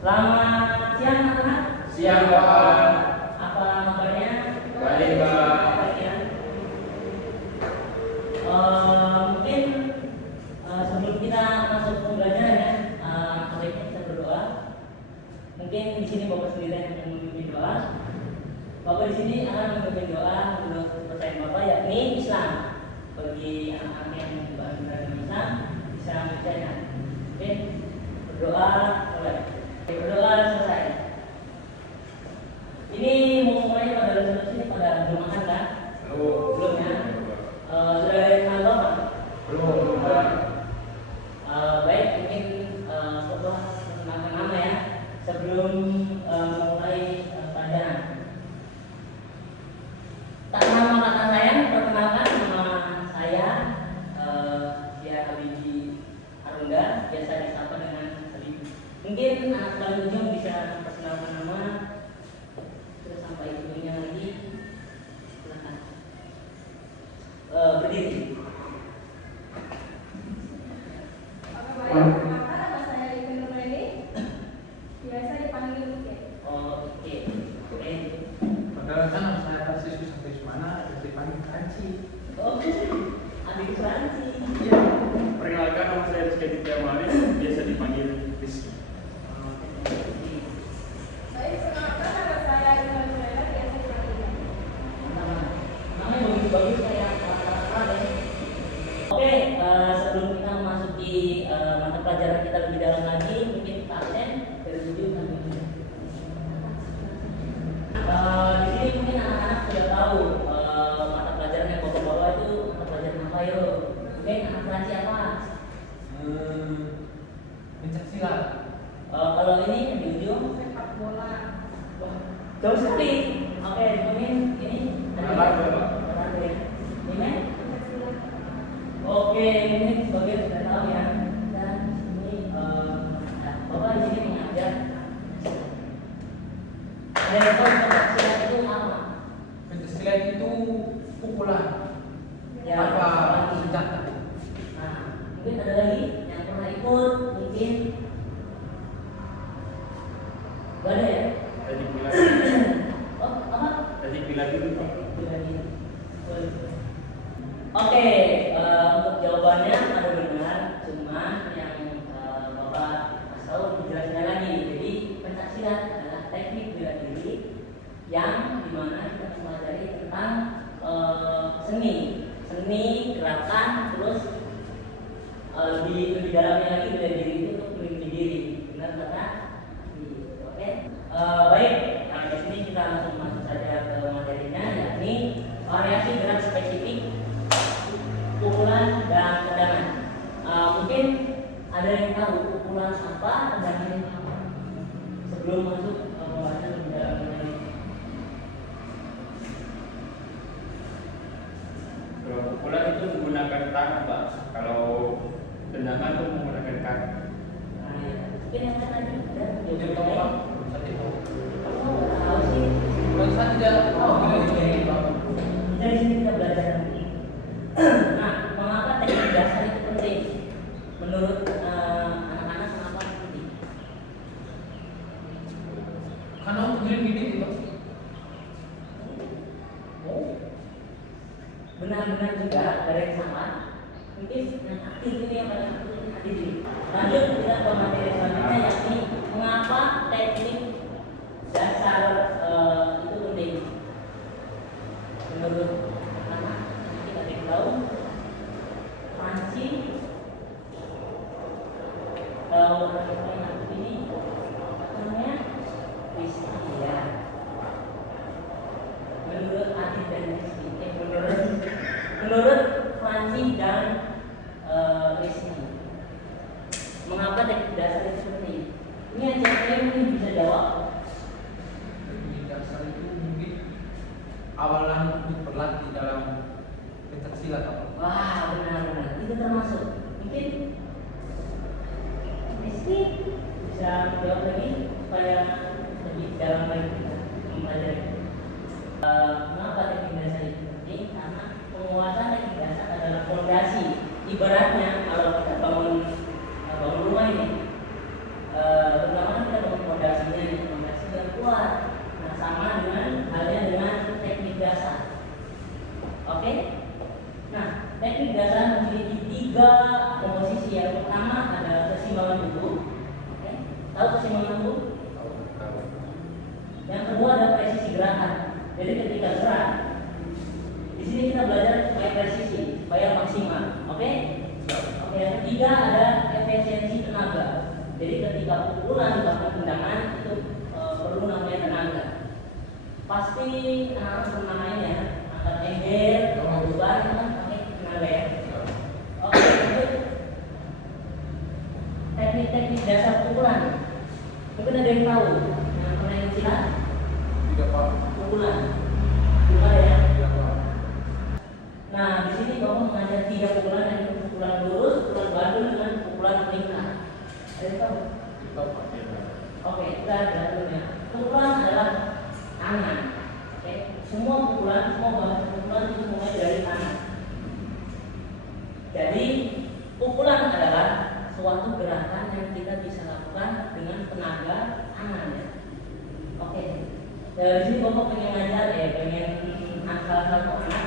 Selamat siang anak-anak. Siang Pak. Apa kabarnya? Baik Pak. Baik ya. Mungkin sebelum kita masuk ke pembelajaran ya, sebaiknya kita berdoa. Mungkin di sini Bapak sendiri yang akan memimpin doa. Bapak di sini akan memimpin doa menurut kepercayaan Bapak, yakni Islam. Bagi anak-anak yang beragama Islam bisa membacanya. Oke, berdoa mulai. Berdoa selesai. Ini mau mulai pada resolusi pada belum makan kan? Belum ya? Sudah ada yang makan Bapak? Belum Pak. Baik, mungkin Bapak perkenalkan nama ya sebelum mulai pelajaran. Tak nama kata saya, perkenalkan nama saya Dia Habibi Arunda, biasa disapa dengan Habibi. Mungkin anak paling ujung bisa perkenalkan nama, terus sampai ujungnya lagi. Silakan berdiri. Oke, baik. Maka nama saya Ibu Nurleni, biasa dipanggil Uke. Oke. Perkenalkan nama saya Tarsius Santismana, dipanggil Kanci. Oke. Adik Franci. Iya. Perkenalkan nama saya Rizky Aditya Malik, biasa dipanggil Rizky. Baik, perkenalkan nama saya Ibu Nurleni, biasa dipanggil Uke. Namanya bagus-bagus kayak kata-kata ya. Oke, sebelum kita memasuki mata pelajaran kita lebih dalam lagi, mungkin kita absen dari ujung sampai ujung. Di sini mungkin anak-anak sudah tahu mata pelajaran yang Bapak bawa itu mata pelajaran apa yo? Mungkin anak Franci apa? Pencaksilat. Kalau ini di ujung, Sepak bola. wah, jauh sekali. Oke, mungkin ini Olahraga, Pak. olahraga ya. Ini Pencaksilat. oke, ini sebagian sudah tahu ya. Dan ini Bapak di sini mengajar. Ada yang tahu pencaksilat itu apa? Pencaksilat itu pukulan Ya, tanpa lagi. senjata. Nah, mungkin ada lagi yang pernah ikut, mungkin gak ada ya? Tadi bilang, Oh, apa? tadi bilang dulu Pak. Oke, untuk jawabannya ada benar, cuma yang Bapak kasih tahu lebih jelasnya lagi. Jadi pencaksilat adalah teknik bela diri yang dimana kita mempelajari tentang seni, gerakan, terus lebih dalamnya lagi bela diri itu untuk melindungi diri. Benar kata? Oke. Baik, nah di sini kita langsung masuk saja ke materinya, yakni variasi gerak spesifik, pukulan dan tendangan. Mungkin ada yang tahu pukulan apa, tendangan apa? Sebelum masuk ke pembahasan lebih dalam mengenai Kalau pukulan itu menggunakan tangan Pak. Kalau tendangan itu menggunakan kaki. nah, ya. Mungkin yang tadi ada Itu tahu Pak. Satu tahu. kamu tahu sih. Bang saya tidak tahu ini Pak. Dari sini kita belajar nanti. Nah, mengapa teknik dasar itu penting? Menurut anak-anak mengapa penting? Karena untuk diri Pak. Oh, benar-benar juga ada yang salah. Mungkin yang aktif ini yang paling aktif ini hadir ini. Lanjut kita ke materi selanjutnya, yakni mengapa teknik dasar itu penting. Menurut anak kita ada yang tahu Franci tahu anak yang aktif ini namanya Rizky ya. Menurut Adit dan Rizky, menurut Franci dan Rizky, mengapa teknik dasar itu penting? Ini aja saya mungkin bisa jawab. Teknik dasar itu mungkin awalan untuk berlatih dalam pencaksilat Pak. Wah, benar-benar itu termasuk. Mungkin Rizky bisa jawab lagi supaya lebih dalam lagi kita mempelajari. Mengapa teknik dasar itu penting? Karena penguasaan teknik dasar adalah fondasi. Ibaratnya kalau kita bangun rumah ini, pertama kita bangun Tahu keseimbangan tubuh? Yang kedua ada presisi gerakan. Jadi ketika gerak, di sini kita belajar supaya presisi, supaya maksimal. Oke? Oke. Yang ketiga ada efisiensi tenaga. Jadi ketika pukulan bahkan tendangan itu perlu namanya tenaga. Pasti anak-anak pernah main ya, angkat ember, beban itu kan pakai tenaga ya. Oke, lanjut. Teknik-teknik dasar pukulan. Mungkin ada yang tahu yang pernah yang silat? Tidak Pak. Pukulan. Bukan ya? Tidak Pak. Nah, di sini Bapak mengajar 3 pukulan, yaitu pukulan lurus, pukulan bandul, dan pukulan melingkar. Ada yang tahu? Tidak Pak. Oke, kita lihat dulu ya. Pukulan adalah tangan. Oke, semua pukulan, semua bahan pukulan itu mulai dari tangan. Jadi, pukulan adalah suatu gerakan yang kita bisa lakukan dengan tenaga tangan ya. Oke, dari sini Bapak pengen ngajar pengen salah satu anak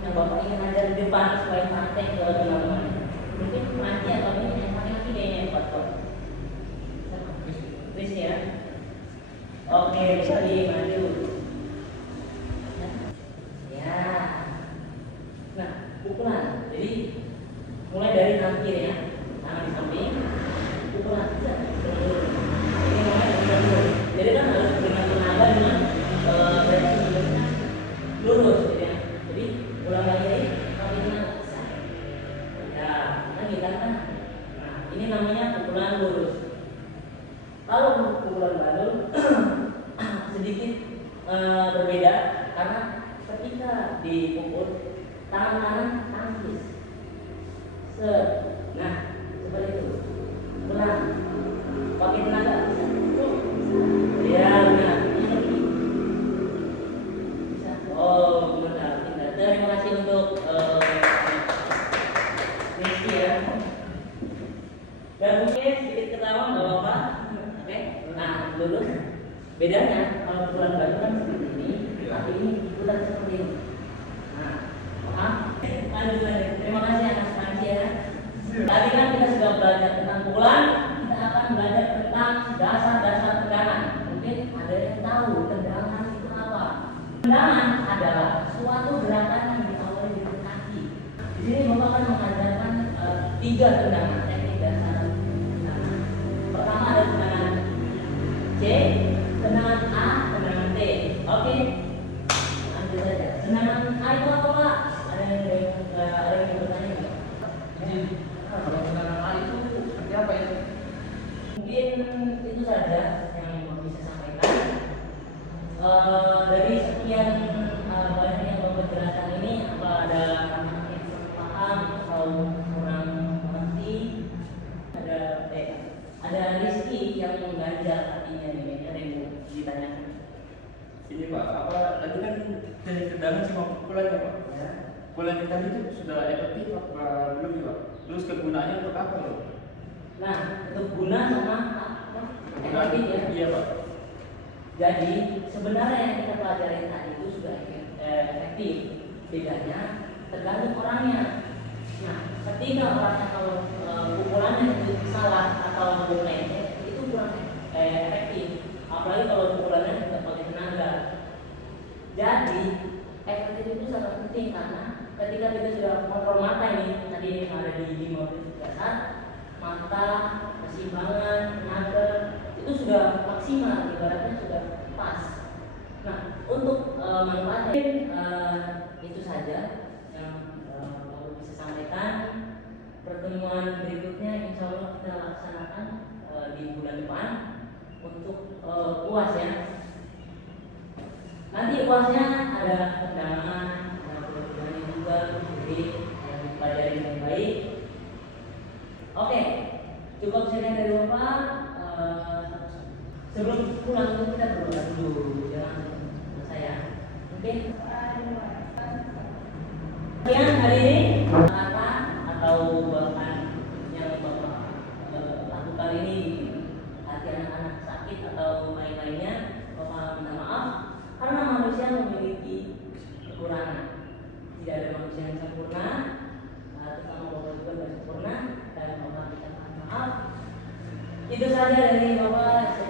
yang Bapak ingin ngajar di depan supaya praktek ke teman-teman. Mungkin nanti atau ini yang paling lagi kayaknya yang buat Chris ya. Oke, sorry, maju. Ya. Nah, pukulan. Jadi mulai dari kaki ya, tangan di samping, pukulan bisa. Ini namanya pukulan. Jadi kan harus dengan tenaga dengan presisi lurus, gitu ya. Jadi ulang lagi, kaki tenaga bisa. Ya, kan kita kan. Nah, ini namanya pukulan lurus. Kalau pukulan bandul sedikit berbeda karena ketika dipukul tangan kanan tangkis. Nah, seperti itu. Ulang. Pakai tenaga bisa. Ya, benar. Bisa. Oh, benar. Terima kasih untuk Rizky ya. Dan mungkin sedikit ketawa nggak apa-apa. Oke. Nah, lurus. Bedanya kalau pukulan bandul kan seperti ini, tapi ini diputar seperti ini. Nah, paham? Lanjut lagi. Terima kasih atas ya. Tadi kan kita sudah belajar tentang pukulan, kita akan belajar tentang dasar-dasar tendangan. Mungkin ada yang tahu tendangan itu apa? Tendangan adalah suatu gerakan yang diawali dengan kaki. Di sini Bapak akan mengajarkan 3 tendangan, teknik dasar tendangan. Pertama ada tendangan C, tendangan A, tendangan T. Oke, lanjut saja. Tendangan A itu apa Pak? Ada yang bertanya nggak? Kalau tendangan A itu seperti apa ya? Mungkin itu saja yang bisa sampaikan. Dari sekian banyak yang Bapak jelaskan ini, apa ada yang paham atau kurang mengerti? Ada Rizky yang mengganjal artinya nih, ada yang mau ditanyakan. Ini Pak, apa tadi kan teknik tendangan sama pukulan ya Pak? Ya. Pukulan yang tadi itu sudah efektif apa belum ya Pak? Terus kegunaannya untuk apa loh? Nah, untuk guna sama efektif ya. Iya Pak. Jadi sebenarnya yang kita pelajari tadi itu sudah efektif. Bedanya tergantung orangnya. Nah, ketika orangnya kalau pukulannya itu salah atau melenceng itu kurang efektif. Apalagi kalau pukulannya tidak pakai tenaga. Jadi efektif itu sangat penting karena ketika kita sudah kontrol mata ini tadi yang ada di 5 dasar, mata, keseimbangan, tenaga itu sudah maksimal, ibaratnya sudah pas. Nah, untuk manfaatnya itu saja yang Bapak bisa sampaikan. Pertemuan berikutnya insya Allah kita laksanakan di bulan depan untuk UAS ya. Nanti UASnya ada tendangan, ada pelajaran juga, jadi dipelajari dengan baik. Oke, cukup sekian dari Bapak. Sebelum pulang itu kita berdoa dulu dengan saya. Mungkin yang hari ini kata atau bahkan yang Bapak lakukan ini di hati anak-anak sakit atau lain-lainnya, Bapak minta maaf karena manusia memiliki kekurangan. Tidak ada manusia yang sempurna, terutama Bapak juga tidak sempurna, dan Bapak minta maaf. Itu saja. saja dari Bapak